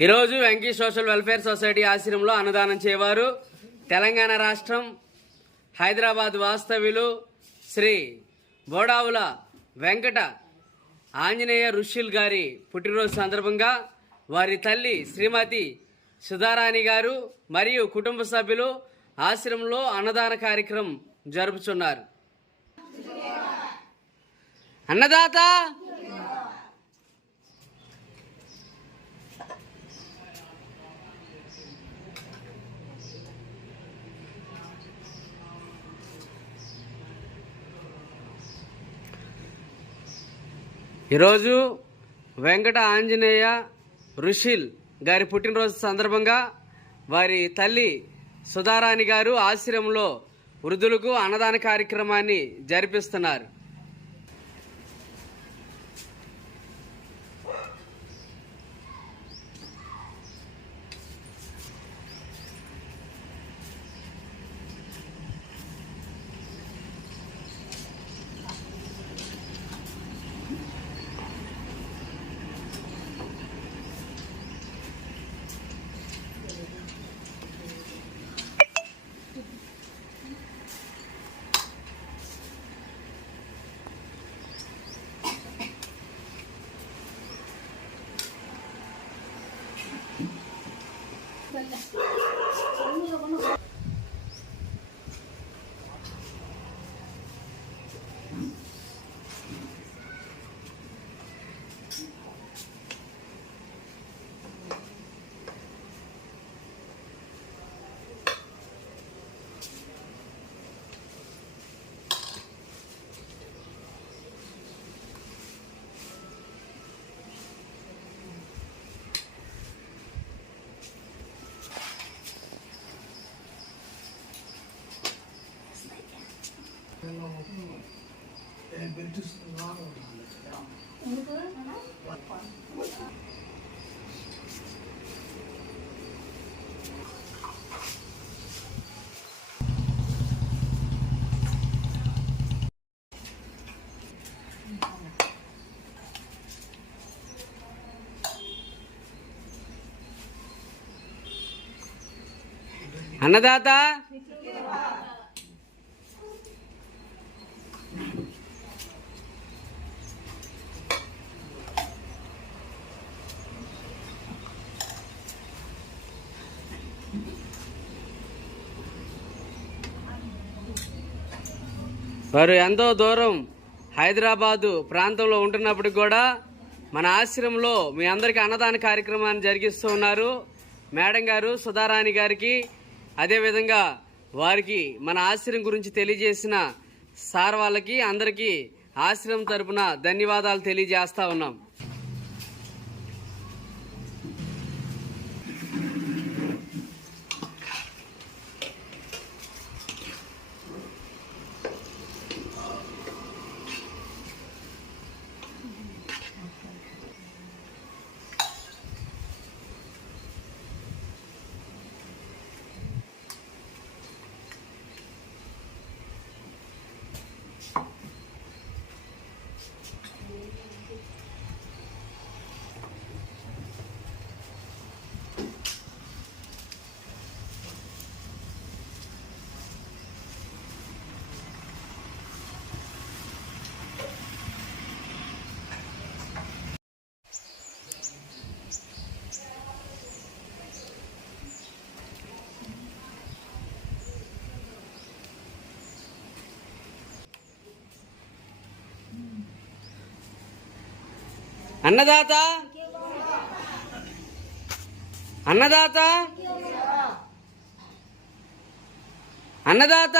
ఈరోజు Venky social welfare society ఆశ్రమంలో అన్నదానం చేయవారు. తెలంగాణ రాష్ట్రం హైదరాబాద్ వాస్తవ్యులు శ్రీ బోడావుల వెంకట ఆంజనేయ ఋషుల్ గారి పుట్టినరోజు సందర్భంగా వారి తల్లి శ్రీమతి సుధారాణి గారు మరియు కుటుంబ సభ్యులు ఆశ్రమంలో అన్నదాన కార్యక్రమం జరుపుచున్నారు. అన్నదాత! ఈరోజు వెంకట ఆంజనేయ ఋషిల్ గారి పుట్టినరోజు సందర్భంగా వారి తల్లి సుధారాణి గారు ఆశ్రమంలో వృద్ధులకు అన్నదాన కార్యక్రమాన్ని జరిపిస్తున్నారు. 不用了不用 అన్నదాత? వారు ఎంతో దూరం హైదరాబాదు ప్రాంతంలో ఉంటున్నప్పటికి కూడా మన ఆశ్రమంలో మీ అందరికీ అన్నదాన కార్యక్రమాన్ని జరిగిస్తూ ఉన్నారు. మేడం గారు సుధారాణి గారికి అదేవిధంగా వారికి మన ఆశ్రమం గురించి తెలియజేసిన సార్ వాళ్ళకి అందరికీ ఆశ్రమం తరపున ధన్యవాదాలు తెలియజేస్తూ ఉన్నాం. అన్నదాత? అన్నదాత? అన్నదాత?